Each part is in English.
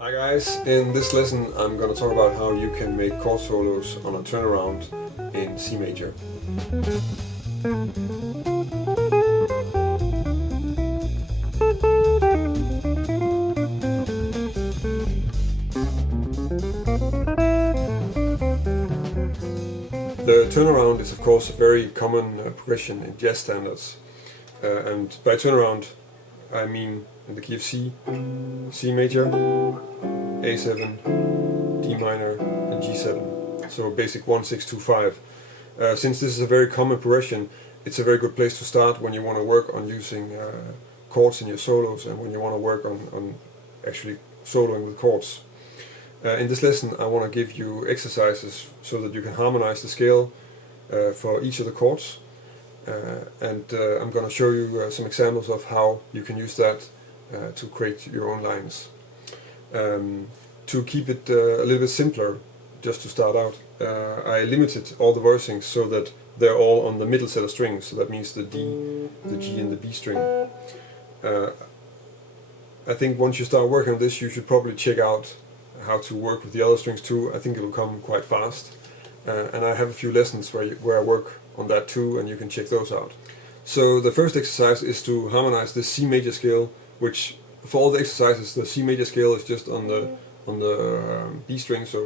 Hi guys, in this lesson I'm going to talk about how you can make chord solos on a turnaround in C major. The turnaround is of course a very common progression in jazz standards, and by turnaround I mean in the key of C, C major, A7, D minor and G7. So basic 1, 6, 2, 5. Since this is a very common progression, it's a very good place to start when you want to work on using chords in your solos and when you want to work on actually soloing with chords. In this lesson I want to give you exercises so that you can harmonize the scale for each of the chords, and I'm going to show you some examples of how you can use that to create your own lines. To keep it a little bit simpler, just to start out, I limited all the voicings so that they're all on the middle set of strings, so that means the D, the G and the B string. I think once you start working on this you should probably check out how to work with the other strings too. I think it will come quite fast, and I have a few lessons where I work on that too, and you can check those out. So the first exercise is to harmonize the C major scale, which for all the exercises the C major scale is just on the B string, so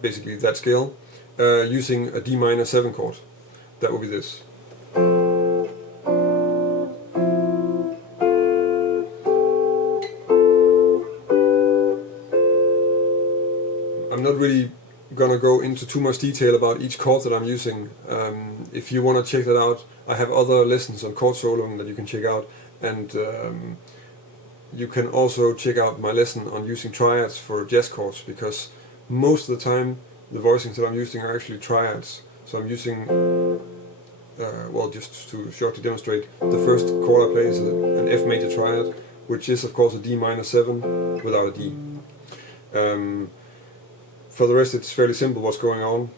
basically that scale, using a D minor 7 chord. That will be this. I'm not really gonna go into too much detail about each chord that I'm using. If you want to check that out, I have other lessons on chord soloing that you can check out, and you can also check out my lesson on using triads for jazz chords, because most of the time the voicings that I'm using are actually triads. So I'm using, well, just to shortly demonstrate, the first chord I play is an F major triad, which is of course a D minor 7 without a D. For the rest it's fairly simple what's going on.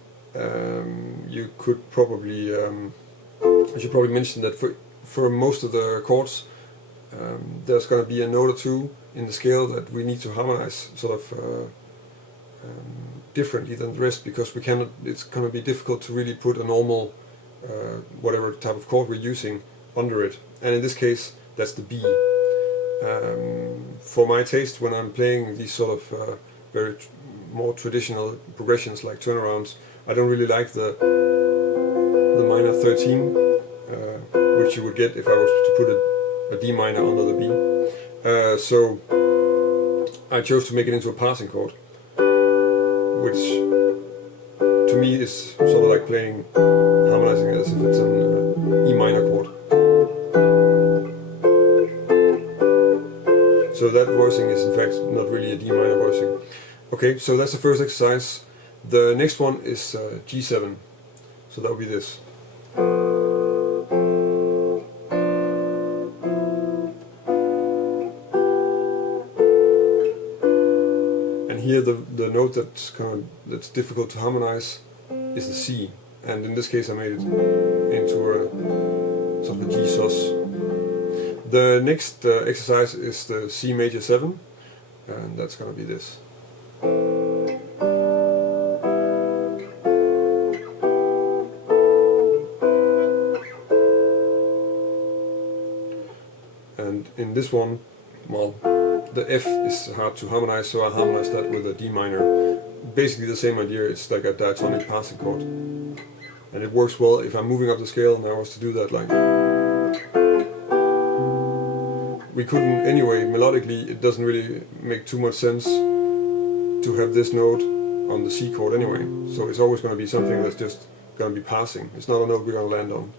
You could probably, I should probably mention that for most of the chords there's going to be a note or two in the scale that we need to harmonize sort of differently than the rest, because we cannot, it's going to be difficult to really put a normal whatever type of chord we're using under it, and in this case that's the B. For my taste, when I'm playing these sort of very more traditional progressions like turnarounds, I don't really like the minor 13, which you would get if I was to put a D minor under the B. So I chose to make it into a passing chord, which to me is sort of like playing, harmonizing it as if it's an E minor chord. So that voicing is in fact not really a D minor voicing. Okay, so that's the first exercise. The next one is G7, so that will be this. And here the note that's difficult to harmonize is the C, and in this case I made it into a sort of a G sus. The next exercise is the C major 7, and that's going to be this. And in this one, well, the F is hard to harmonize, so I harmonize that with a D minor. Basically the same idea, it's like a diatonic passing chord. And it works well if I'm moving up the scale and I was to do that like... We couldn't anyway, melodically it doesn't really make too much sense to have this note on the C chord anyway, so it's always going to be something that's just going to be passing. It's not a note we're going to land on.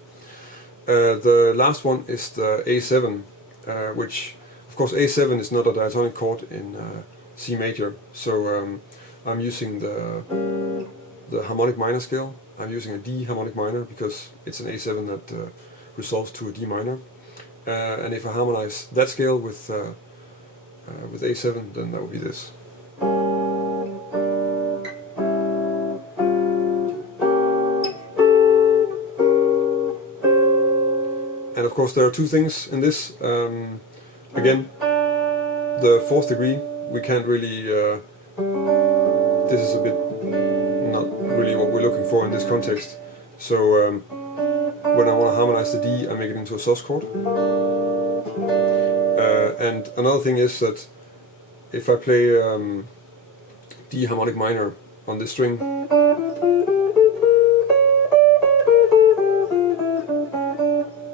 The last one is the A7, which of course A7 is not a diatonic chord in C major, so I'm using the harmonic minor scale. I'm using a D harmonic minor because it's an A7 that resolves to a D minor, and if I harmonize that scale with A7, then that would be this. And of course there are two things in this. Again, the fourth degree, we can't really, this is a bit not really what we're looking for in this context. So when I want to harmonize the D, I make it into a sus chord. And another thing is that if I play D harmonic minor on this string,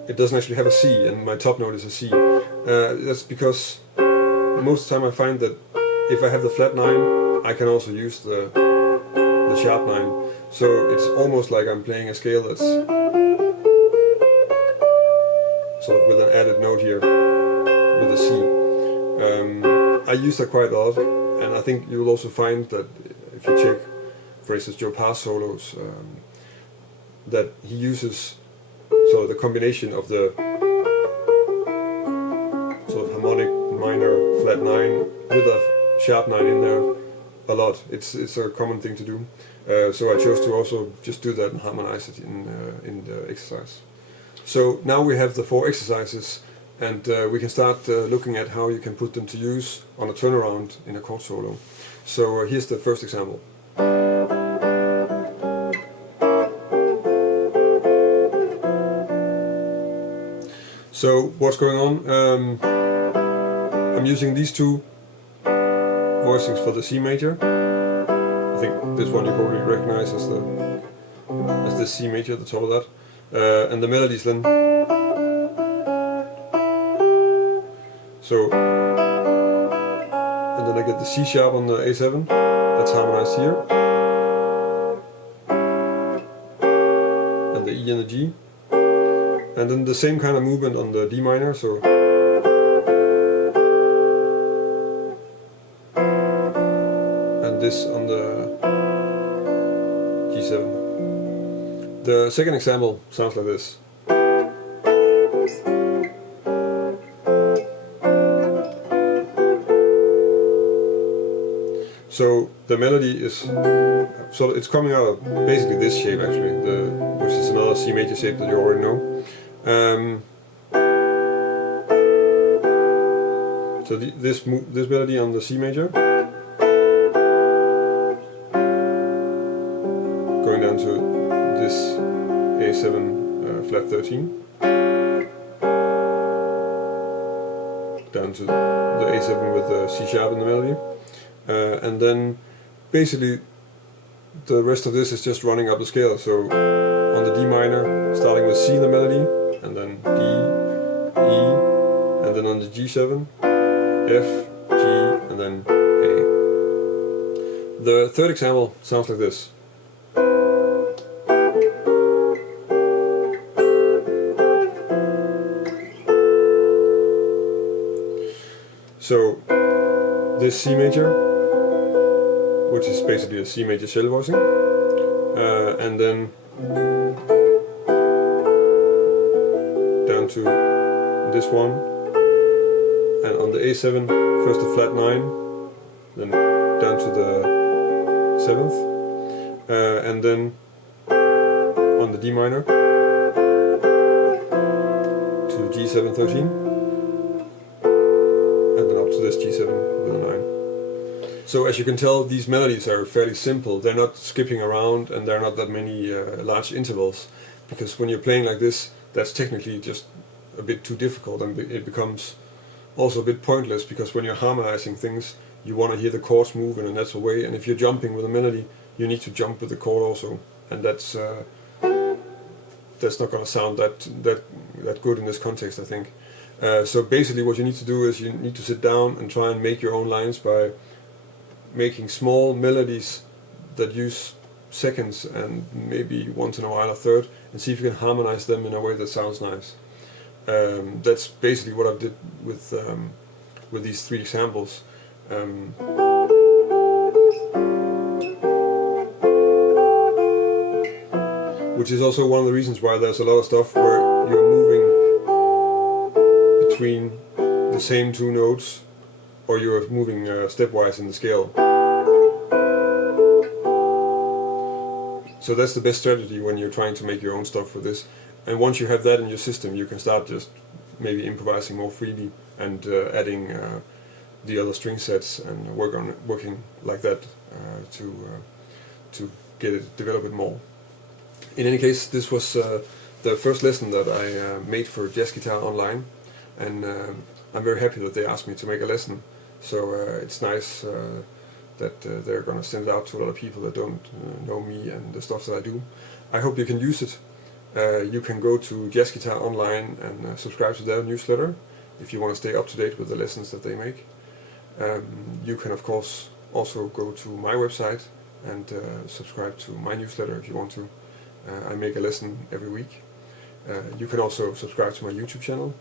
it doesn't actually have a C, and my top note is a C. That's because most of the time I find that if I have the flat 9, I can also use the sharp 9. So it's almost like I'm playing a scale that's sort of with an added note here, with a C. I use that quite a lot, and I think you'll also find that if you check, for instance, Joe Pass solos, that he uses sort of the combination of the sort of harmonic minor flat 9 with a sharp 9 in there a lot. It's a common thing to do. So I chose to also just do that and harmonize it in the exercise. So now we have the 4 exercises, and we can start looking at how you can put them to use on a turnaround in a chord solo. So here's the first example. So what's going on? I'm using these 2 voicings for the C major. I think this one you probably recognize as the C major, the top of that. And the melodies then. So, and then I get the C sharp on the A7, that's harmonized here. And the E and the G. And then the same kind of movement on the D minor, so. And this on the G7. The second example sounds like this. So the melody is sort of, it's coming out of basically this shape actually, which is another C major shape that you already know. So this melody on the C major, going down to this A7 flat 13, down to the A7 with the C sharp in the melody, and then basically the rest of this is just running up the scale. So on the D minor, starting with C in the melody, and then D, E, and then on the G7, F, G, and then A. The third example sounds like this. So this C major, which is basically a C major shell voicing, and then down to this one, and on the A7 first a flat 9, then down to the 7th, and then on the D minor to G7 13, and then up to this G7 with a 9. So as you can tell, these melodies are fairly simple. They're not skipping around, and there are not that many large intervals, because when you're playing like this, that's technically just a bit too difficult, and it becomes also a bit pointless, because when you're harmonizing things, you want to hear the chords move in a natural way, and if you're jumping with a melody, you need to jump with the chord also, and that's not going to sound that good in this context, I think. So basically what you need to do is you need to sit down and try and make your own lines by making small melodies that use seconds and maybe once in a while a third, and see if you can harmonize them in a way that sounds nice. That's basically what I did with these 3 examples. Which is also one of the reasons why there's a lot of stuff where you're moving between the same 2 notes, or you're moving stepwise in the scale. So that's the best strategy when you're trying to make your own stuff for this. And once you have that in your system, you can start just maybe improvising more freely and adding the other string sets and working like that to get it developed more. In any case, this was the first lesson that I made for Jazz Guitar Online, and I'm very happy that they asked me to make a lesson. So it's nice that they're going to send it out to a lot of people that don't know me and the stuff that I do. I hope you can use it. You can go to Jazz Guitar Online and subscribe to their newsletter if you want to stay up to date with the lessons that they make. You can of course also go to my website and subscribe to my newsletter if you want to. I make a lesson every week. You can also subscribe to my YouTube channel.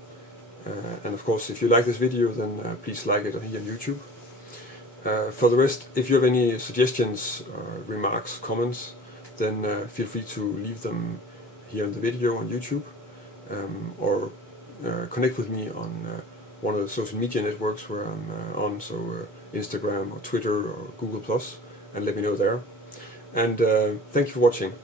And of course, if you like this video, then please like it here on YouTube. For the rest, if you have any suggestions, remarks, comments, then feel free to leave them here in the video on YouTube, or connect with me on one of the social media networks where I'm on, so Instagram or Twitter or Google+, and let me know there. And thank you for watching.